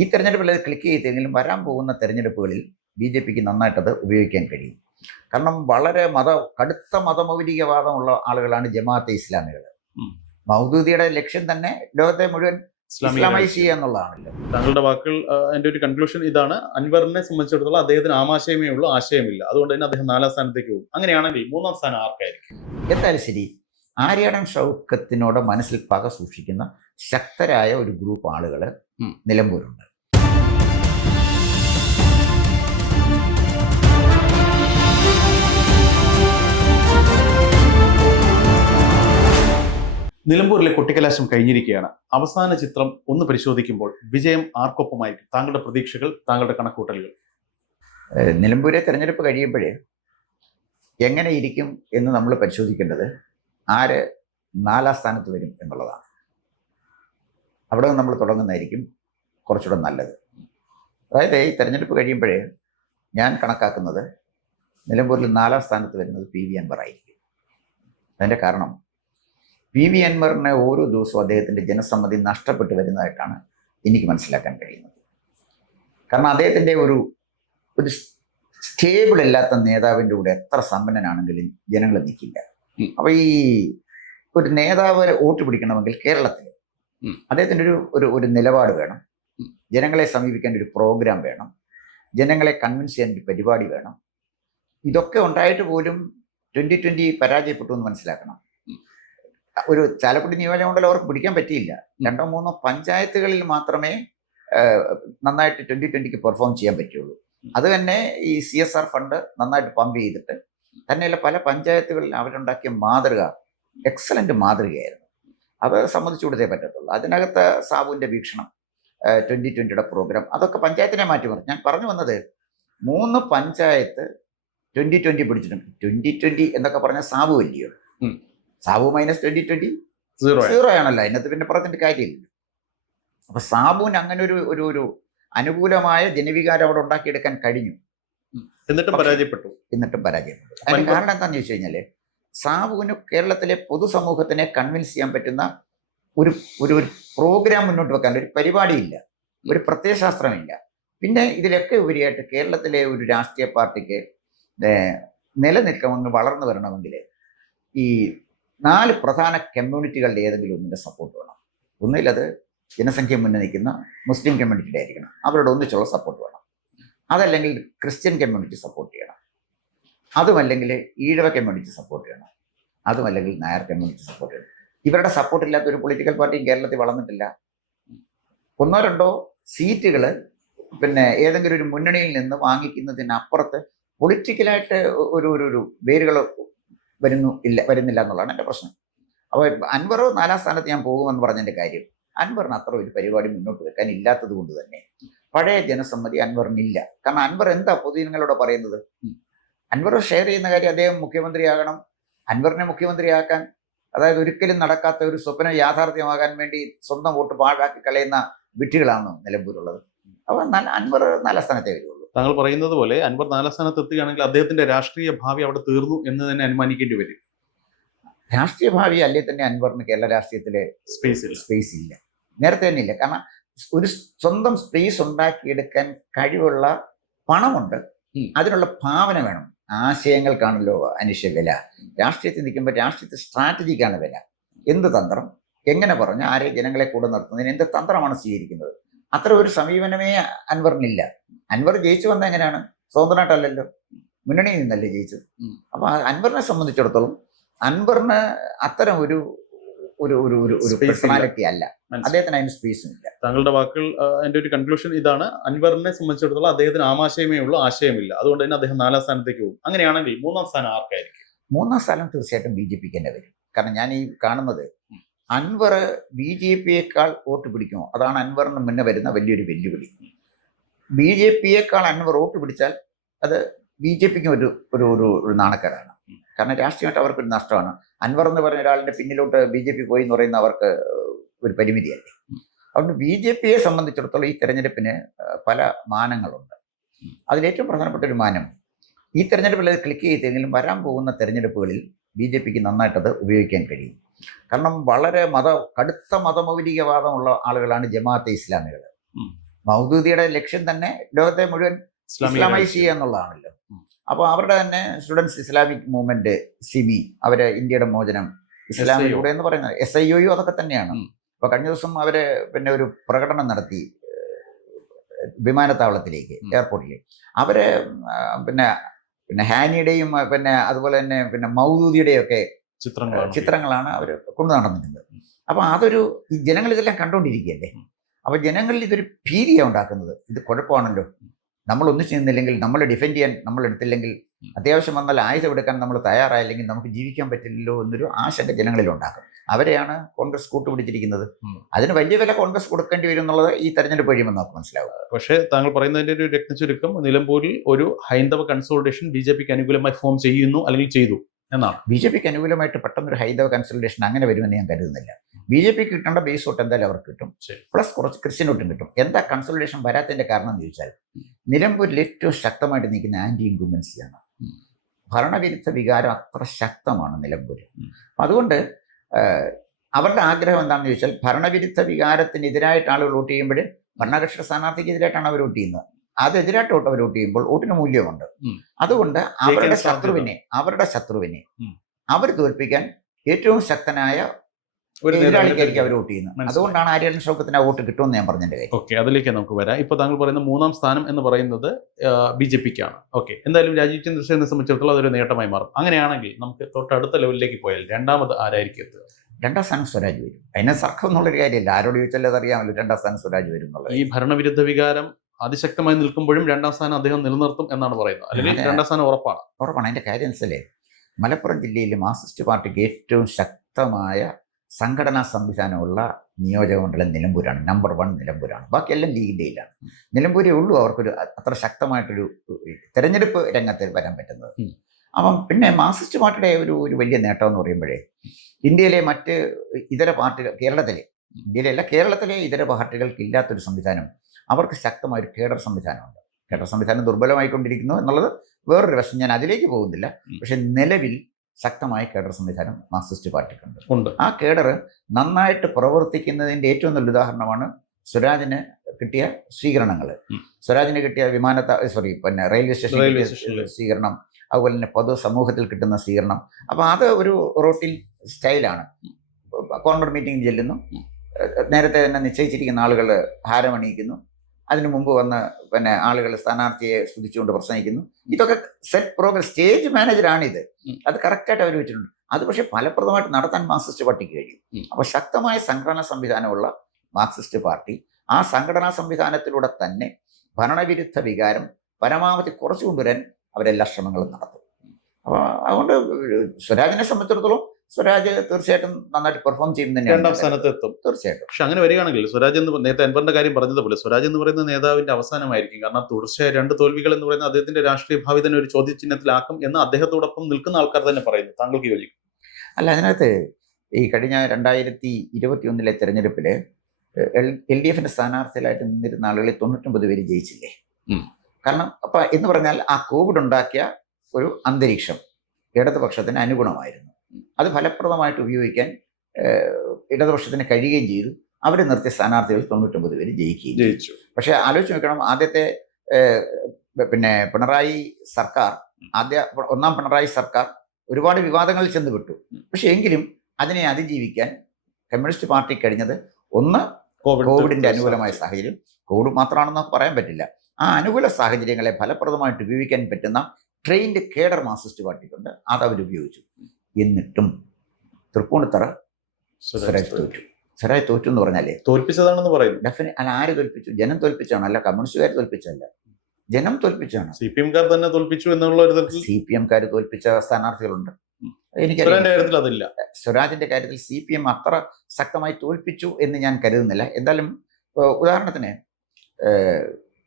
ഈ തെരഞ്ഞെടുപ്പിൽ അത് ക്ലിക്ക് ചെയ്തെങ്കിലും വരാൻ പോകുന്ന തെരഞ്ഞെടുപ്പുകളിൽ ബി.ജെ.പിക്ക് നന്നായിട്ടത് ഉപയോഗിക്കാൻ കഴിയും. കാരണം വളരെ കടുത്ത മതമൗലികവാദമുള്ള ആളുകളാണ് ജമാഅത്തെ ഇസ്ലാമികൾ. മൗദൂദിയുടെ ലക്ഷ്യം തന്നെ ലോകത്തെ മുഴുവൻ ഇസ്ലാമൈസ് ചെയ്യുക എന്നുള്ളതാണല്ലോ. താങ്കളുടെ വാക്കുകൾ എൻ്റെ ഒരു കൺക്ലൂഷൻ ഇതാണ്: അൻവറിനെ സംബന്ധിച്ചിടത്തോളം അദ്ദേഹത്തിന് ആമാശയമേ ഉള്ളൂ, ആശയമില്ല. അതുകൊണ്ട് തന്നെ അദ്ദേഹം 4ാം സ്ഥാനത്തേക്ക് പോകും. അങ്ങനെയാണെങ്കിൽ 3ാം സ്ഥാനം ആർക്കായിരിക്കും? എന്തായാലും ശരി, ആര്യാടൻ ഷൗക്കത്തിനോട് മനസ്സിൽ പക സൂക്ഷിക്കുന്ന ശക്തരായ ഒരു ഗ്രൂപ്പ് ആളുകൾ നിലമ്പൂരുണ്ട്. നിലമ്പൂരിലെ കൊട്ടിക്കലാശം കഴിഞ്ഞിരിക്കുകയാണ്. അവസാന ചിത്രം ഒന്ന് പരിശോധിക്കുമ്പോൾ വിജയം ആർക്കൊപ്പമായിരിക്കും? താങ്കളുടെ പ്രതീക്ഷകൾ, താങ്കളുടെ കണക്കൂട്ടലുകൾ. നിലമ്പൂരെ തെരഞ്ഞെടുപ്പ് കഴിയുമ്പോഴേ എങ്ങനെ ഇരിക്കും എന്ന് നമ്മൾ പരിശോധിക്കേണ്ടത് ആര് 4ാം സ്ഥാനത്ത് വരും എന്നുള്ളതാണ്. അവിടെ നമ്മൾ തുടങ്ങുന്നതായിരിക്കും കുറച്ചുകൂടെ നല്ലത്. അതായത് ഈ തെരഞ്ഞെടുപ്പ് കഴിയുമ്പോഴേ ഞാൻ കണക്കാക്കുന്നത് നിലമ്പൂരിൽ 4ാം സ്ഥാനത്ത് വരുന്നത് പി.വി. അൻവർ ആയിരിക്കും. അതിൻ്റെ കാരണം പി.വി. അൻവറിന് ഓരോ ദിവസവും അദ്ദേഹത്തിൻ്റെ ജനസമ്മതി നഷ്ടപ്പെട്ടു വരുന്നതായിട്ടാണ് എനിക്ക് മനസ്സിലാക്കാൻ കഴിയുന്നത്. കാരണം അദ്ദേഹത്തിൻ്റെ ഒരു സ്റ്റേബിൾ അല്ലാത്ത നേതാവിൻ്റെ കൂടെ എത്ര സമ്പന്നനാണെങ്കിലും ജനങ്ങൾ നിൽക്കില്ല. അപ്പോൾ ഈ ഒരു നേതാവ് വോട്ട് പിടിക്കണമെങ്കിൽ കേരളത്തിൽ അദ്ദേഹത്തിൻ്റെ ഒരു നിലപാട് വേണം, ജനങ്ങളെ സമീപിക്കാൻ ഒരു പ്രോഗ്രാം വേണം, ജനങ്ങളെ കൺവിൻസ് ചെയ്യാൻ ഒരു പരിപാടി വേണം. ഇതൊക്കെ ഉണ്ടായിട്ട് പോലും 2020 പരാജയപ്പെട്ടു എന്ന് മനസ്സിലാക്കണം. ഒരു ചാലക്കുടി നിയോജകമണ്ഡലം അവർക്ക് പിടിക്കാൻ പറ്റിയില്ല. 2-3 പഞ്ചായത്തുകളിൽ മാത്രമേ നന്നായിട്ട് 2020 പെർഫോം ചെയ്യാൻ പറ്റുള്ളൂ. അത് തന്നെ ഈ CSR ഫണ്ട് നന്നായിട്ട് പമ്പ് ചെയ്തിട്ട് തന്നെയല്ല, പല പഞ്ചായത്തുകളിൽ അവരുണ്ടാക്കിയ മാതൃക എക്സലന്റ് മാതൃകയായിരുന്നു. അത് സമ്മതിച്ചു കൊടുത്തേ പറ്റത്തുള്ളൂ. അതിനകത്ത് സാബുവിൻ്റെ വീക്ഷണം, 2020യുടെ പ്രോഗ്രാം, അതൊക്കെ പഞ്ചായത്തിനെ മാറ്റിമറിച്ചു. ഞാൻ പറഞ്ഞു വന്നത് 3 പഞ്ചായത്ത് 2020 പിടിച്ചിട്ടുണ്ട്. 2020 എന്നൊക്കെ പറഞ്ഞാൽ സാബു ഇല്ലയോ? സാബു മൈനസ് 2020 0 ആണല്ലോ. അതിനകത്ത് പിന്നെ പറഞ്ഞിട്ട് കാര്യമില്ല. അപ്പൊ സാബുവിന് അങ്ങനെ ഒരു അനുകൂലമായ ജനവികാരം അവിടെ ഉണ്ടാക്കിയെടുക്കാൻ കഴിഞ്ഞു. എന്നിട്ടും പരാജയപ്പെട്ടു. അതിന് കാരണം എന്താണെന്ന് ചോദിച്ചു കഴിഞ്ഞാൽ, സാബുവിന് കേരളത്തിലെ പൊതുസമൂഹത്തിനെ കൺവിൻസ് ചെയ്യാൻ പറ്റുന്ന ഒരു പ്രോഗ്രാം മുന്നോട്ട് വെക്കാൻ ഒരു പരിപാടിയില്ല, ഒരു പ്രത്യയശാസ്ത്രമില്ല. പിന്നെ ഇതിലൊക്കെ ഉപരിയായിട്ട് കേരളത്തിലെ ഒരു രാഷ്ട്രീയ പാർട്ടിക്ക് നിലനിൽക്കണമെങ്കിൽ വളർന്നു വരണമെങ്കിൽ ഈ 4 പ്രധാന കമ്മ്യൂണിറ്റികളുടെ ഏതെങ്കിലും ഒന്നിൻ്റെ സപ്പോർട്ട് വേണം. ഒന്നിലത് ജനസംഖ്യ മുന്നിൽ നിൽക്കുന്ന മുസ്ലിം കമ്മ്യൂണിറ്റിയുടെ ആയിരിക്കണം, അവരുടെ ഒന്നിച്ചുള്ള സപ്പോർട്ട് വേണം. അതല്ലെങ്കിൽ ക്രിസ്ത്യൻ കമ്മ്യൂണിറ്റി സപ്പോർട്ട് ചെയ്യണം. അതുമല്ലെങ്കിൽ ഈഴവ കമ്മ്യൂണിറ്റി സപ്പോർട്ട് ചെയ്യണം. അതുമല്ലെങ്കിൽ നായർ കമ്മ്യൂണിറ്റി സപ്പോർട്ട് ചെയ്യണം. ഇവരുടെ സപ്പോർട്ട് ഇല്ലാത്ത ഒരു പൊളിറ്റിക്കൽ പാർട്ടിയും കേരളത്തിൽ വളർന്നിട്ടില്ല. 1-2 സീറ്റുകൾ പിന്നെ ഏതെങ്കിലും ഒരു മുന്നണിയിൽ നിന്ന് വാങ്ങിക്കുന്നതിനപ്പുറത്ത് പൊളിറ്റിക്കലായിട്ട് ഒരു വേരുകൾ വരുന്നില്ല എന്നുള്ളതാണ് എൻ്റെ പ്രശ്നം. അപ്പോൾ അൻവർ 4ാം സ്ഥാനത്ത് ഞാൻ പോകുമെന്ന് പറഞ്ഞതിൻ്റെ കാര്യം, അൻവറിന് അത്ര ഒരു പരിപാടി മുന്നോട്ട് വെക്കാൻ ഇല്ലാത്തത് കൊണ്ട് തന്നെ പഴയ ജനസമ്മതി അൻവറിനില്ല. കാരണം അൻവർ എന്താ പൊതുജനങ്ങളോട് പറയുന്നത്? അൻവർ ഷെയർ ചെയ്യുന്ന കാര്യം അദ്ദേഹം മുഖ്യമന്ത്രിയാകണം. അൻവറിനെ മുഖ്യമന്ത്രിയാക്കാൻ, അതായത് ഒരിക്കലും നടക്കാത്ത ഒരു സ്വപ്നം യാഥാർത്ഥ്യമാകാൻ വേണ്ടി സ്വന്തം വോട്ട് പാഴാക്കി കളയുന്ന വിഡ്ഢികളാണ് നിലമ്പൂരുള്ളത്. അപ്പോൾ അൻവർ 4ാം സ്ഥാനത്തേ വരുള്ളൂ. താങ്കൾ പറയുന്നത് പോലെ അൻവർ 4ാം സ്ഥാനത്ത് എത്തുകയാണെങ്കിൽ അദ്ദേഹത്തിന്റെ രാഷ്ട്രീയ ഭാവി അവിടെ തീർന്നു എന്ന് തന്നെ അനുമാനിക്കേണ്ടി വരും. രാഷ്ട്രീയ ഭാവി അല്ലേ തന്നെ അൻവറിന് കേരള രാഷ്ട്രീയത്തിലെ സ്പേസ് ഇല്ല, നേരത്തെ തന്നെ ഇല്ല. കാരണം ഒരു സ്വന്തം സ്പേസ് ഉണ്ടാക്കിയെടുക്കാൻ കഴിവുള്ള പണമുണ്ട്, അതിനുള്ള ഭാവന വേണം. ആശയങ്ങൾക്കാണല്ലോ അനിശ്ചയ വില. രാഷ്ട്രീയത്തിൽ നിൽക്കുമ്പോൾ രാഷ്ട്രീയത്തിൽ സ്ട്രാറ്റജിക്കാണ് വില. എന്ത് തന്ത്രം, എങ്ങനെ പറഞ്ഞ് ആരെ ജനങ്ങളെ കൂടെ നിർത്തുന്നതിന് എന്ത് തന്ത്രമാണ് സ്വീകരിക്കുന്നത്, അത്ര ഒരു സമീപനമേ അൻവറിനില്ല. അൻവർ ജയിച്ചു വന്ന എങ്ങനെയാണ്? സ്വതന്ത്രമായിട്ടല്ലല്ലോ, മുന്നണിയിൽ നിന്നല്ലേ ജയിച്ചത്. അപ്പൊ അൻവറിനെ സംബന്ധിച്ചിടത്തോളം അൻവറിന് അത്തരം ഒരു പേഴ്സണാലിറ്റി അല്ല, അദ്ദേഹത്തിന് അതിന് സ്പേസും ഇല്ല. താങ്കളുടെ വാക്കുകൾ എൻ്റെ ഒരു കൺക്ലൂഷൻ ഇതാണ്: അൻവറിനെ സംബന്ധിച്ചിടത്തോളം അദ്ദേഹത്തിന് ആമാശയമേ ഉള്ളൂ, ആശയമില്ല. അതുകൊണ്ട് തന്നെ അദ്ദേഹം 4ാം സ്ഥാനത്തേക്ക് പോകും. അങ്ങനെയാണെങ്കിൽ 3ാം സ്ഥാനം ആർക്കായിരിക്കും? 3ാം സ്ഥാനം തീർച്ചയായിട്ടും ബി.ജെ.പിക്ക് തന്നെ വരും. കാരണം ഞാൻ ഈ കാണുന്നത് അൻവർ ബി.ജെ.പിയേക്കാൾ വോട്ട് പിടിക്കുമോ, അതാണ് അൻവറിന് മുന്നേ വരുന്ന വലിയൊരു വെല്ലുവിളി. ബി.ജെ.പിയേക്കാൾ അൻവർ വോട്ട് പിടിച്ചാൽ അത് ബി.ജെ.പിക്കും ഒരു നാണക്കേടാണ്. കാരണം രാഷ്ട്രീയമായിട്ട് അവർക്കൊരു നഷ്ടമാണ്. അൻവർ എന്ന് പറഞ്ഞ ഒരാളുടെ പിന്നിലോട്ട് ബി.ജെ.പി പോയി എന്ന് പറയുന്ന അവർക്ക് ഒരു പരിമിതിയല്ലേ. അതുകൊണ്ട് ബി.ജെ.പിയെ സംബന്ധിച്ചിടത്തോളം ഈ തെരഞ്ഞെടുപ്പിന് പല മാനങ്ങളുണ്ട്. അതിലേറ്റവും പ്രധാനപ്പെട്ട ഒരു മാനം, ഈ തെരഞ്ഞെടുപ്പിൽ അത് ക്ലിക്ക് ചെയ്തെങ്കിലും വരാൻ പോകുന്ന തെരഞ്ഞെടുപ്പുകളിൽ ബി.ജെ.പിക്ക് നന്നായിട്ടത് ഉപയോഗിക്കാൻ കഴിയും. കാരണം വളരെ കടുത്ത മതമൗലികവാദമുള്ള ആളുകളാണ് ജമാഅത്തെ ഇസ്ലാമികൾ. മൗദൂദിയുടെ ലക്ഷ്യം തന്നെ ലോകത്തെ മുഴുവൻ ഇസ്ലാമൈസ് ചെയ്യുക എന്നുള്ളതാണല്ലോ. അപ്പോൾ അവരുടെ തന്നെ സ്റ്റുഡൻസ് ഇസ്ലാമിക് മൂവ്മെന്റ് സിമി, അവര് ഇന്ത്യയുടെ മോചനം ഇസ്ലാമിലൂടെ എന്ന് പറയുന്നത് SIOU അതൊക്കെ തന്നെയാണ്. അപ്പൊ കഴിഞ്ഞ ദിവസം അവര് പിന്നെ ഒരു പ്രകടനം നടത്തി വിമാനത്താവളത്തിലേക്ക്, എയർപോർട്ടിലേക്ക്. അവര് പിന്നെ പിന്നെ ഹാനിയുടെയും പിന്നെ അതുപോലെ തന്നെ പിന്നെ മൗദൂദിയുടെയും ഒക്കെ ചിത്രങ്ങളാണ് അവർ കൊണ്ടു നടന്നിട്ടുണ്ട്. അപ്പൊ അതൊരു ഈ ജനങ്ങൾ ഇതെല്ലാം കണ്ടുകൊണ്ടിരിക്കുകയല്ലേ. അപ്പൊ ജനങ്ങളിൽ ഇതൊരു ഭീതിയാണ് ഉണ്ടാക്കുന്നത്. ഇത് കുഴപ്പമാണല്ലോ, നമ്മൾ ഒന്നും ചെയ്യുന്നില്ലെങ്കിൽ, നമ്മൾ ഡിഫെൻഡ് ചെയ്യാൻ നമ്മൾ എടുത്തില്ലെങ്കിൽ, അത്യാവശ്യം വന്നാൽ ആയുധം എടുക്കാൻ നമ്മൾ തയ്യാറായില്ലെങ്കിൽ നമുക്ക് ജീവിക്കാൻ പറ്റില്ലല്ലോ എന്നൊരു ആശങ്ക ജനങ്ങളിൽ ഉണ്ടാക്കും. അവരെയാണ് കോൺഗ്രസ് കൂട്ടുപിടിച്ചിരിക്കുന്നത്. അതിന് വലിയ വില കോൺഗ്രസ് കൊടുക്കേണ്ടി വരും എന്നുള്ളത് ഈ തെരഞ്ഞെടുപ്പ് കഴിയുമെന്ന് നമുക്ക് മനസ്സിലാവും. പക്ഷേ താങ്കൾ പറയുന്നതിന്റെ ഒരു രത്നചുരുക്കം, നിലമ്പൂരിൽ ഒരു ഹൈന്ദവ കൺസോളിഡേഷൻ BJPക്ക് അനുകൂലമായി ഫോം ചെയ്യുന്നു അല്ലെങ്കിൽ ചെയ്തു എന്നാണ്. BJPക്ക് അനുകൂലമായിട്ട് പെട്ടെന്നൊരു ഹൈന്ദവ കൺസൾട്ടേഷൻ അങ്ങനെ വരുമെന്ന് ഞാൻ കരുതുന്നില്ല. BJPക്ക് കിട്ടേണ്ട ബേസ് വോട്ട് എന്തായാലും അവർക്ക് കിട്ടും, പ്ലസ് കുറച്ച് ക്രിസ്ത്യൻ വോട്ടും കിട്ടും. എന്താ കൺസൾട്ടേഷൻ വരാത്തതിന്റെ കാരണം എന്ന് ചോദിച്ചാൽ, നിലമ്പൂരിൽ ഏറ്റവും ശക്തമായിട്ട് നിൽക്കുന്ന ആന്റി ഇൻകുംബൻസിയാണ്. ഭരണവിരുദ്ധ വികാരം അത്ര ശക്തമാണ് നിലമ്പൂർ. അതുകൊണ്ട് അവരുടെ ആഗ്രഹം എന്താണെന്ന് ചോദിച്ചാൽ, ഭരണവിരുദ്ധ വികാരത്തിനെതിരായിട്ട് ആളുകൾ വോട്ട് ചെയ്യുമ്പോൾ ഭരണകക്ഷി സ്ഥാനാർത്ഥിക്ക് എതിരായിട്ടാണ് അവർ വോട്ട് ചെയ്യുന്നത്. അതെതിരായിട്ട് അവർ വോട്ട് ചെയ്യുമ്പോൾ വോട്ടിന് മൂല്യമുണ്ട്. അതുകൊണ്ട് അവരുടെ ശത്രുവിനെ അവർ തോൽപ്പിക്കാൻ ഏറ്റവും ശക്തനായ എതിരാളിക്കായിരിക്കും അവർ വോട്ട് ചെയ്യുന്നത്. അതുകൊണ്ടാണ് ആര്യൻ ഷൗക്കത്തിന് ആ വോട്ട് കിട്ടുമെന്ന് ഞാൻ പറഞ്ഞതിന്റെ കാര്യം. ഓക്കെ, അതിലേക്ക് നമുക്ക് വരാം. ഇപ്പൊ താങ്കൾ പറയുന്ന 3ാം സ്ഥാനം എന്ന് പറയുന്നത് BJPക്കാണ്. ഓക്കെ, എന്തായാലും രാജീവ് ചന്ദ്രശേഖരനെ സംബന്ധിച്ചിടത്തോളം അതൊരു നേട്ടമായി മാറും. അങ്ങനെയാണെങ്കിൽ നമുക്ക് തൊട്ടടുത്ത ലെവലിലേക്ക് പോയാൽ രണ്ടാമത് ആരായിരിക്കും എത്തുക? 2ാം സ്ഥാനം സ്വരാജ് വരും. അതിനെ സർക്കം എന്നുള്ളൊരു കാര്യമില്ല, ആരോട് ചോദിച്ചാൽ അതറിയാമല്ലോ 2ാം സ്ഥാനം സ്വരാജ് വരും എന്നുള്ളത്. ഈ ഭരണവിരുദ്ധ വികാരം അതിശക്തമായി നിൽക്കുമ്പോഴും 2ാം സ്ഥാനം അദ്ദേഹം നിലനിർത്തും എന്നാണ് പറയുന്നത്, അല്ലെങ്കിൽ 2ാം സ്ഥാനം ഉറപ്പാണ്? അതിന്റെ കാര്യം വെച്ചാലേ, മലപ്പുറം ജില്ലയിൽ മാർക്സിസ്റ്റ് പാർട്ടിക്ക് ഏറ്റവും ശക്തമായ സംഘടനാ സംവിധാനമുള്ള നിയോജകമണ്ഡലം നിലമ്പൂരാണ്. നമ്പർ 1 നിലമ്പൂരാണ്. ബാക്കിയെല്ലാം ലീഗിൻ്റെയിലാണ്. നിലമ്പൂരേ ഉള്ളൂ അവർക്കൊരു അത്ര ശക്തമായിട്ടൊരു തെരഞ്ഞെടുപ്പ് രംഗത്ത് വരാൻ പറ്റുന്നത്. അപ്പം പിന്നെ മാർക്സിസ്റ്റ് പാർട്ടിയുടെ ഒരു വലിയ നേട്ടം എന്ന് പറയുമ്പോഴേ, ഇന്ത്യയിലെ മറ്റ് ഇതര പാർട്ടികൾ, കേരളത്തിലെ ഇതര പാർട്ടികൾക്ക് ഇല്ലാത്തൊരു സംവിധാനം, അവർക്ക് ശക്തമായൊരു കേഡർ സംവിധാനമുണ്ട്. കേഡർ സംവിധാനം ദുർബലമായിക്കൊണ്ടിരിക്കുന്നു എന്നുള്ളത് വേറൊരു വശം, ഞാൻ അതിലേക്ക് പോകുന്നില്ല. പക്ഷെ നിലവിൽ ശക്തമായ കേഡർ സംവിധാനം മാർക്സിസ്റ്റ് പാർട്ടിക്കുണ്ട്. ആ കേഡർ നന്നായിട്ട് പ്രവർത്തിക്കുന്നതിൻ്റെ ഏറ്റവും നല്ല ഉദാഹരണമാണ് സ്വരാജിന് കിട്ടിയ സ്വീകരണങ്ങൾ. സ്വരാജിന് കിട്ടിയ റെയിൽവേ സ്റ്റേഷൻ സ്വീകരണം, അതുപോലെ തന്നെ പൊതുസമൂഹത്തിൽ കിട്ടുന്ന സ്വീകരണം. അപ്പോൾ അത് ഒരു റോട്ടിൽ സ്റ്റൈലാണ്. കോർണർ മീറ്റിംഗ് ചെല്ലുന്നു, നേരത്തെ തന്നെ നിശ്ചയിച്ചിരിക്കുന്ന ആളുകൾ ഹാരമണിയിക്കുന്നു, അതിനു മുമ്പ് വന്ന് പിന്നെ ആളുകൾ സ്ഥാനാർത്ഥിയെ സ്തുതിച്ചുകൊണ്ട് പ്രസംഗിക്കുന്നു. ഇതൊക്കെ സെറ്റ് പ്രോഗ്രാം, സ്റ്റേജ് മാനേജറാണിത്. അത് കറക്റ്റായിട്ട് അവർ വെച്ചിട്ടുണ്ട്. അത് പക്ഷേ ഫലപ്രദമായിട്ട് നടത്താൻ മാർക്സിസ്റ്റ് പാർട്ടിക്ക് കഴിയും. അപ്പോൾ ശക്തമായ സംഘടനാ സംവിധാനമുള്ള മാർക്സിസ്റ്റ് പാർട്ടി ആ സംഘടനാ സംവിധാനത്തിലൂടെ തന്നെ ഭരണവിരുദ്ധ വികാരം പരമാവധി കുറച്ചു കൊണ്ടുവരാൻ അവരെല്ലാ ശ്രമങ്ങളും നടത്തും. അപ്പോൾ അതുകൊണ്ട് സ്വരാജിനെ സംബന്ധിച്ചിടത്തോളം സ്വരാജ് തീർച്ചയായിട്ടും നന്നായിട്ട് പെർഫോം ചെയ്യും തന്നെയാണ്. 2ാം സ്ഥാനത്ത് എത്തും തീർച്ചയായിട്ടും. പക്ഷെ അങ്ങനെ വരികയാണെങ്കിൽ സ്വരാജ് എന്ന് നേരത്തെ അൻവറിന്റെ കാര്യം പറഞ്ഞതുപോലെ, സ്വരാജ് എന്ന് പറയുന്ന നേതാവിന്റെ അവസാനമായിരിക്കും. കാരണം തുടർച്ചയായ 2 തോൽവികൾ എന്ന് പറയുന്നത് അദ്ദേഹത്തിന്റെ രാഷ്ട്രീയ ഭാവി തന്നെ ഒരു ചോദ്യചിഹ്നത്തിലാക്കും എന്ന് അദ്ദേഹത്തോടൊപ്പം നിൽക്കുന്ന ആൾക്കാർ തന്നെ പറയുന്നു. താങ്കൾക്ക് യോജിക്കും? അല്ല, അതിനകത്ത് ഈ കഴിഞ്ഞ 2021 തെരഞ്ഞെടുപ്പിൽ LDFന്റെ സ്ഥാനാർത്ഥികളായിട്ട് നിന്നിരുന്ന ആളുകളിൽ 99 പേര് ജയിച്ചില്ലേ? കാരണം അപ്പൊ എന്ന് പറഞ്ഞാൽ ആ കോവിഡ് ഉണ്ടാക്കിയ ഒരു അന്തരീക്ഷം ഇടതുപക്ഷത്തിന് അനുഗുണമായിരുന്നു. അത് ഫലപ്രദമായിട്ട് ഉപയോഗിക്കാൻ ഇടതുപക്ഷത്തിന് കഴിയുകയും ചെയ്തു. അവർ നിർത്തിയ സ്ഥാനാർത്ഥികൾ 99 പേര് ജയിക്കുകയും ചെയ്തു. പക്ഷെ ആലോചിച്ച് നോക്കണം, ആദ്യത്തെ പിന്നെ പിണറായി സർക്കാർ, 1ാം പിണറായി സർക്കാർ ഒരുപാട് വിവാദങ്ങളിൽ ചെന്ന് വിട്ടു. പക്ഷെ എങ്കിലും അതിനെ അതിജീവിക്കാൻ കമ്മ്യൂണിസ്റ്റ് പാർട്ടി കഴിഞ്ഞത് ഒന്ന് കോവിഡിന്റെ അനുകൂലമായ സാഹചര്യം, കോവിഡ് മാത്രമാണെന്ന് പറയാൻ പറ്റില്ല, ആ അനുകൂല സാഹചര്യങ്ങളെ ഫലപ്രദമായിട്ട് ഉപയോഗിക്കാൻ പറ്റുന്ന ട്രെയിൻഡ് കേഡർ മാർക്സിസ്റ്റ് പാർട്ടിക്കുണ്ട്. അത് അവർ ഉപയോഗിച്ചു. എന്നിട്ടും തൃപ്പൂണിത്തറ സ്വരാജ് തോറ്റു. സ്വരാജ് തോറ്റു എന്ന് പറഞ്ഞാലേ തോൽപ്പിച്ചതാണെന്ന് പറയുന്നു. അല്ല, ആര് തോൽപ്പിച്ചു? ജനം തോൽപ്പിച്ചാണ്, അല്ല കമ്മ്യൂണിസ്റ്റുകാർ തോൽപ്പിച്ചല്ല, ജനം തോൽപ്പിച്ചാണ്. CPM-കാർ തന്നെ തോൽപ്പിച്ചു എന്നുള്ള ഒരു CPM-കാർ തോൽപ്പിച്ച സ്ഥാനാർത്ഥികളുണ്ട്. എനിക്കറിയില്ല. സ്വരാജിന്റെ കാര്യത്തിൽ CPM അത്ര ശക്തമായി തോൽപ്പിച്ചു എന്ന് ഞാൻ കരുതുന്നില്ല. എന്തായാലും ഉദാഹരണത്തിന്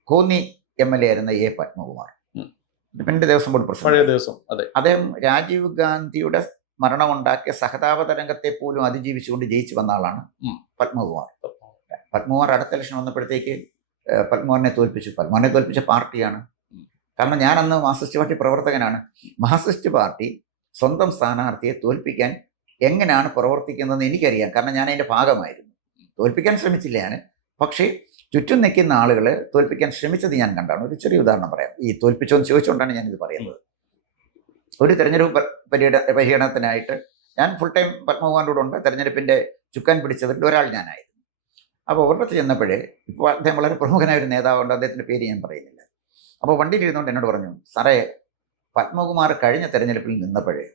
കോന്നി MLA ആയിരുന്ന A. പത്മകുമാർ, പിന്നീട് ദേവസ്വം ബോർഡ് പ്രസിഡന്റ്, അദ്ദേഹം രാജീവ് ഗാന്ധിയുടെ മരണമുണ്ടാക്കിയ സഹതാപ തരംഗത്തെ പോലും അതിജീവിച്ചുകൊണ്ട് ജയിച്ചു വന്ന ആളാണ് പത്മകുമാർ. പത്മകുമാർ അടുത്ത ഇലക്ഷൻ വന്നപ്പോഴത്തേക്ക് പത്മകുമാറിനെ തോൽപ്പിച്ച പാർട്ടിയാണ്. കാരണം ഞാൻ അന്ന് മാർക്സിസ്റ്റ് പാർട്ടി പ്രവർത്തകനാണ്. മാർക്സിസ്റ്റ് പാർട്ടി സ്വന്തം സ്ഥാനാർത്ഥിയെ തോൽപ്പിക്കാൻ എങ്ങനെയാണ് പ്രവർത്തിക്കുന്നതെന്ന് എനിക്കറിയാം. കാരണം ഞാൻ അതിൻ്റെ ഭാഗമായിരുന്നു. തോൽപ്പിക്കാൻ ശ്രമിച്ചില്ല ഞാൻ, പക്ഷേ ചുറ്റും നിൽക്കുന്ന ആളുകൾ തോൽപ്പിക്കാൻ ശ്രമിച്ചത് ഞാൻ കണ്ടാണ്. ഒരു ചെറിയ ഉദാഹരണം പറയാം. ഈ തോൽപ്പിച്ചോന്ന് ചോദിച്ചുകൊണ്ടാണ് ഞാനിത് പറയുന്നത്. ഒരു തെരഞ്ഞെടുപ്പ് പര്യടനത്തിനായിട്ട് ഞാൻ ഫുൾ ടൈം പത്മകുമാറിൻ്റെ കൂടെ ഉണ്ട്. തെരഞ്ഞെടുപ്പിൻ്റെ ചുക്കാൻ പിടിച്ചതിൽ ഒരാൾ ഞാനായിരുന്നു. അപ്പോൾ ഒരിടത്ത് ചെന്നപ്പോഴേ, ഇപ്പോൾ അദ്ദേഹം വളരെ പ്രമുഖനായ ഒരു നേതാവുണ്ട്, അദ്ദേഹത്തിൻ്റെ പേര് ഞാൻ പറയുന്നില്ല. അപ്പോൾ വണ്ടിയിൽ ഇരുന്നുകൊണ്ട് എന്നോട് പറഞ്ഞു, സാറേ, പത്മകുമാർ കഴിഞ്ഞ തെരഞ്ഞെടുപ്പിൽ നിന്നപ്പോഴേ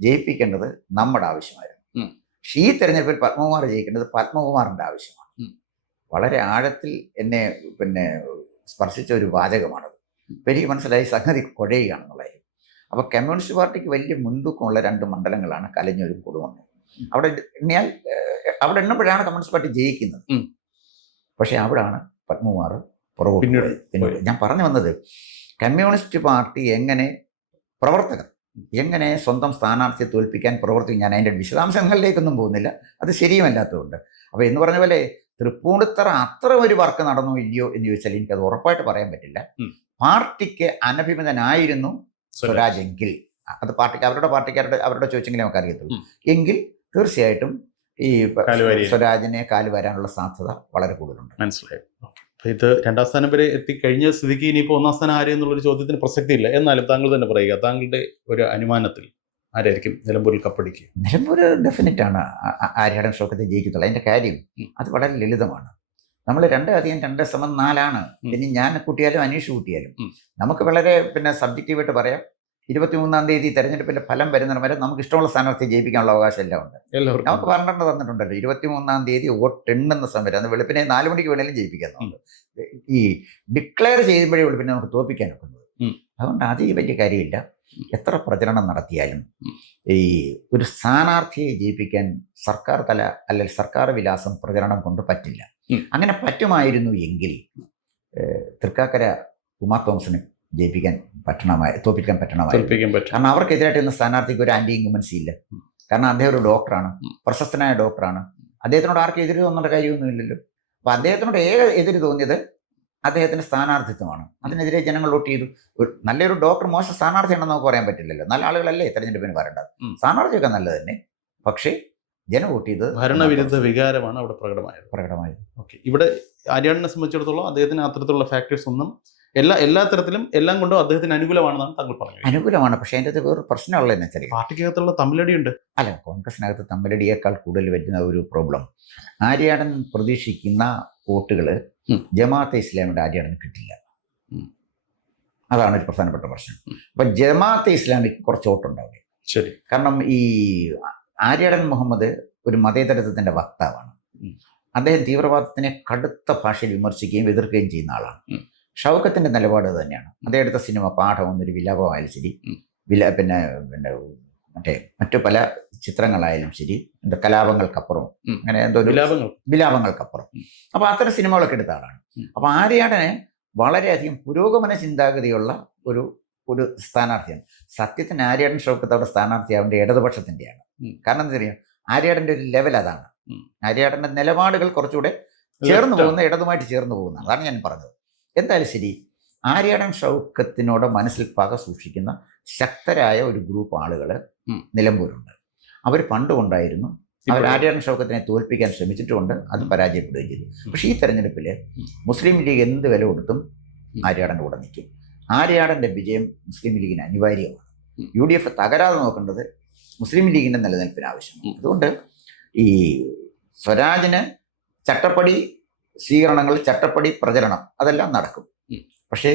ജയിപ്പിക്കേണ്ടത് നമ്മുടെ ആവശ്യമായിരുന്നു. പക്ഷേ ഈ തെരഞ്ഞെടുപ്പിൽ പത്മകുമാർ ജയിക്കേണ്ടത് പത്മകുമാറിൻ്റെ ആവശ്യമാണ്. വളരെ ആഴത്തിൽ എന്നെ സ്പർശിച്ച ഒരു വാചകമാണത്. എനിക്ക് മനസ്സിലായി സംഗതി കുഴയുകയാണെന്നുള്ളത്. അപ്പോൾ കമ്മ്യൂണിസ്റ്റ് പാർട്ടിക്ക് വലിയ മുൻതൂക്കമുള്ള 2 മണ്ഡലങ്ങളാണ് കലഞ്ഞൂരും കൊടുവണ്ണൂരും. അവിടെ എണ്ണപ്പോഴാണ് കമ്മ്യൂണിസ്റ്റ് പാർട്ടി ജയിക്കുന്നത്. പക്ഷേ അവിടാണ് പത്മകുമാർ പുറകോട്ട് പിന്നീട്. ഞാൻ പറഞ്ഞു വന്നത്, കമ്മ്യൂണിസ്റ്റ് പാർട്ടി പ്രവർത്തകർ എങ്ങനെ സ്വന്തം സ്ഥാനാർത്ഥിയെ തോൽപ്പിക്കാൻ പ്രവർത്തിക്കും. ഞാൻ അതിൻ്റെ വിശദാംശങ്ങളിലേക്കൊന്നും പോകുന്നില്ല, അത് ശരിയുമല്ലാത്തതുകൊണ്ട്. അപ്പോൾ എന്ന് പറഞ്ഞ പോലെ തൃപ്പൂണിത്തറ അത്ര ഒരു വർക്ക് നടന്നോ ഇല്ലയോ എന്ന് ചോദിച്ചാൽ എനിക്കത് ഉറപ്പായിട്ട് പറയാൻ പറ്റില്ല. പാർട്ടിക്ക് അനഭിമതനായിരുന്നു സ്വരാജ് എങ്കിൽ, അത് പാർട്ടിക്ക് അവരുടെ ചോദിച്ചെങ്കിലും നമുക്ക് അറിയത്തുള്ളൂ. എങ്കിൽ തീർച്ചയായിട്ടും ഈ സ്വരാജിനെ കാല് വരാനുള്ള സാധ്യത വളരെ കൂടുതലുണ്ട്. മനസ്സിലായി. ഇത് 2ാം സ്ഥാനം വരെ എത്തിക്കഴിഞ്ഞ സ്ഥിതിക്ക് ഇനിയിപ്പോൾ 1ാം സ്ഥാനം ആര് എന്നുള്ളൊരു ചോദ്യത്തിന് പ്രസക്തിയില്ല. എന്നാലും താങ്കൾ തന്നെ പറയുക, താങ്കളുടെ ഒരു അനുമാനത്തിൽ ആരായിരിക്കും നിലമ്പൂരിൽ കപ്പടിക്കുക? നിലമ്പൂർ ഡെഫിനറ്റാണ് ആര്യാടൻ ഷൗക്കത്തെ ജയിക്കത്തുള്ളൂ. അതിൻ്റെ കാര്യം അത് വളരെ ലളിതമാണ്. നമ്മൾ 2+2=4 ഇനി ഞാൻ കൂട്ടിയാലും അനീഷ് കൂട്ടിയാലും നമുക്ക് വളരെ സബ്ജക്റ്റീവായിട്ട് പറയാം. 23-ാം തീയതി തെരഞ്ഞെടുപ്പിന്റെ ഫലം വരുന്ന വരെ നമുക്ക് ഇഷ്ടമുള്ള സ്ഥാനാർത്ഥിയെ ജയിപ്പിക്കാനുള്ള അവകാശം എല്ലാം ഉണ്ട്. നമുക്ക് 12 തന്നിട്ടുണ്ടല്ലോ. 23-ാം തീയതി വോട്ട് എണ്ണുന്ന സമയം, അന്ന് വെളുപ്പിനെ 4 മണിക്ക് വേണമെങ്കിലും ജയിപ്പിക്കാന്നുണ്ട്. ഈ ഡിക്ലെയർ ചെയ്യുമ്പോഴേ വെളുപ്പിനെ നമുക്ക് തോൽപ്പിക്കാൻ ഒക്കുന്നത്. അതുകൊണ്ട് അത് വലിയ കാര്യമില്ല. എത്ര പ്രചരണം നടത്തിയാലും ഈ ഒരു സ്ഥാനാർത്ഥിയെ ജയിപ്പിക്കാൻ സർക്കാർ തല അല്ലെങ്കിൽ സർക്കാർ വിലാസം പ്രചരണം കൊണ്ട് പറ്റില്ല. അങ്ങനെ പറ്റുമായിരുന്നു എങ്കിൽ തൃക്കാക്കര ഉമാ തോമസിന് തോൽപ്പിക്കാൻ പറ്റണമായിരുന്നു. കാരണം അവർക്കെതിരായിട്ട് സ്ഥാനാർത്ഥിക്ക് ഒരു ആന്റി ഇൻകുമൻസി ഇല്ല. കാരണം അദ്ദേഹം ഒരു ഡോക്ടറാണ്, പ്രശസ്തനായ ഡോക്ടറാണ്. അദ്ദേഹത്തിനോട് ആർക്കും എതിര് തോന്നേണ്ട കാര്യമൊന്നുമില്ലല്ലോ. അപ്പോൾ അദ്ദേഹത്തിനോട് എതിര് തോന്നിയത് അദ്ദേഹത്തിൻ്റെ സ്ഥാനാർത്ഥിത്വമാണ്. അതിനെതിരെ ജനങ്ങൾ വോട്ട് ചെയ്തു. നല്ലൊരു ഡോക്ടർ മോശം സ്ഥാനാർത്ഥിയാണെന്ന് നമുക്ക് പറയാൻ പറ്റില്ലല്ലോ. നല്ല ആളുകളല്ലേ തെരഞ്ഞെടുപ്പിന് വരേണ്ടത്. സ്ഥാനാർത്ഥിയൊക്കെ നല്ലത് തന്നെ. പക്ഷേ ജനം വോട്ട് ചെയ്തത് ഭരണവിരുദ്ധ വികാരമാണ് അവിടെ പ്രകടമായത്. ഓക്കെ, ഇവിടെ ആര്യാടനെ സംബന്ധിച്ചിടത്തോളം അദ്ദേഹത്തിന് അത്തരത്തിലുള്ള ഫാക്ടേഴ്സ് ഒന്നും എല്ലാ തരത്തിലും എല്ലാം കൊണ്ടും അദ്ദേഹത്തിന് അനുകൂലമാണെന്നാണ് താങ്കൾ പറഞ്ഞത്. അനുകൂലമാണ്. പക്ഷേ അതിൻ്റെ അകത്ത് വേറെ പ്രശ്നമുള്ളതെന്ന് വെച്ചാൽ പാർട്ടിക്കകത്തുള്ള തമ്മിലടിയുണ്ട്. അല്ല, കോൺഗ്രസിനകത്ത് തമ്മിലടിയേക്കാൾ കൂടുതൽ വരുന്ന ഒരു പ്രോബ്ലം, ആര്യാടൻ പ്രതീക്ഷിക്കുന്ന വോട്ടുകൾ ജമാഅത്തെ ഇസ്ലാമിയുടെ ആര്യാടന് കിട്ടില്ല. അതാണ് ഒരു പ്രധാനപ്പെട്ട പ്രശ്നം. അപ്പം ജമാഅത്തെ ഇസ്ലാമിക്ക് കുറച്ച് വോട്ടുണ്ടാവും. ശരി. കാരണം ഈ ആര്യാടൻ മുഹമ്മദ് ഒരു മതേതരത്വത്തിൻ്റെ വക്താവാണ്. അദ്ദേഹം തീവ്രവാദത്തിനെ കടുത്ത ഭാഷയിൽ വിമർശിക്കുകയും എതിർക്കുകയും ചെയ്യുന്ന ആളാണ്. ഷൗക്കത്തിൻ്റെ നിലപാട് തന്നെയാണ്. അദ്ദേഹം എടുത്ത സിനിമ പാഠം എന്നൊരു വിലാപമായാലും ശരി, മറ്റു പല ചിത്രങ്ങളായാലും ശരി, കലാപങ്ങൾക്കപ്പുറം, അങ്ങനെ എന്തോ വിലാപങ്ങൾക്കപ്പുറം, അപ്പോൾ അത്തരം സിനിമകളൊക്കെ എടുത്ത ആളാണ്. അപ്പോൾ ആര്യാടനെ വളരെയധികം പുരോഗമന ചിന്താഗതിയുള്ള ഒരു സ്ഥാനാർത്ഥിയാണ്. സത്യത്തിന് ആര്യാടൻ ഷൗക്കത്ത് അവിടെ സ്ഥാനാർത്ഥി അവൻ്റെ ഇടതുപക്ഷത്തിൻ്റെയാണ്. കാരണം എന്താ പറയുക, ആര്യാടൻ്റെ ഒരു ലെവൽ അതാണ്. ആര്യാടൻ്റെ നിലപാടുകൾ കുറച്ചുകൂടെ ചേർന്ന് പോകുന്ന, ഇടതുമായിട്ട് ചേർന്ന് പോകുന്ന, അതാണ് ഞാൻ പറഞ്ഞത്. എന്തായാലും ശരി, ആര്യാടൻ ഷൗക്കത്തിനോട് മനസ്സിൽ പക സൂക്ഷിക്കുന്ന ശക്തരായ ഒരു ഗ്രൂപ്പ് ആളുകൾ നിലമ്പൂരുണ്ട്. അവർ പണ്ടുകൊണ്ടായിരുന്നു. അവർ ആര്യാടൻ ഷൗക്കത്തിനെ തോൽപ്പിക്കാൻ ശ്രമിച്ചിട്ടുമുണ്ട്, അത് പരാജയപ്പെടുകയും ചെയ്തു. പക്ഷേ ഈ തെരഞ്ഞെടുപ്പിൽ മുസ്ലിം ലീഗ് എന്ത് വില കൊടുത്തും ആര്യാടൻ്റെ കൂടെ നിൽക്കും. ആര്യാടൻ്റെ വിജയം മുസ്ലിം ലീഗിന് അനിവാര്യമാണ്. UDF തകരാതെ നോക്കേണ്ടത് മുസ്ലിം ലീഗിൻ്റെ നിലനിൽപ്പിന് ആവശ്യമാണ്. അതുകൊണ്ട് ഈ സ്വരാജിന് ചട്ടപ്പടി സ്വീകരണങ്ങൾ, ചട്ടപ്പടി പ്രചരണം അതെല്ലാം നടക്കും. പക്ഷേ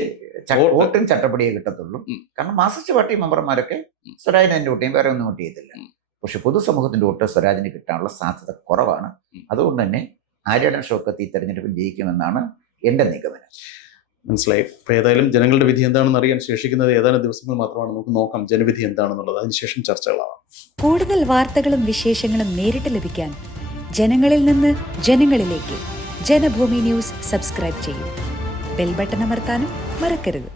വോട്ടും ചട്ടപ്പടിയേ കിട്ടത്തുള്ളൂ. കാരണം മാർക്സിസ്റ്റ് പാർട്ടി മെമ്പർമാരൊക്കെ സ്വരാജിന് തന്നെ വോട്ട് ചെയ്യും, വേറെ ഒന്നും വോട്ട് ചെയ്യത്തില്ല. പക്ഷെ പൊതുസമൂഹത്തിൻ്റെ വോട്ട് സ്വരാജിന് കിട്ടാനുള്ള സാധ്യത കുറവാണ്. അതുകൊണ്ട് തന്നെ ആര്യാടൻ ഷൗക്കത്ത് ഈ തെരഞ്ഞെടുപ്പിൽ ജയിക്കുമെന്നാണ് എൻ്റെ നിഗമനം. മനസ്സിലായി. അപ്പോൾ ഏതായാലും ജനങ്ങളുടെ വിധി എന്താണെന്ന് അറിയാൻ ശേഷിക്കുന്നത് ഏതാനും ദിവസങ്ങൾ മാത്രമാണ്. നമുക്ക് നോക്കാം ജനവിധി എന്താണെന്നുള്ളത്. അതിനുശേഷം ചർച്ചകളാവാം. കൂടുതൽ വാർത്തകളും വിശേഷങ്ങളും നേരിട്ട് ലഭിക്കാൻ ജനങ്ങളിൽ നിന്ന് ജനങ്ങളിലേക്ക് ജനഭൂമി ന്യൂസ് സബ്സ്ക്രൈബ് ചെയ്യൂ. ബെൽ ബട്ടൺ അമർത്താനും മറക്കരുത്.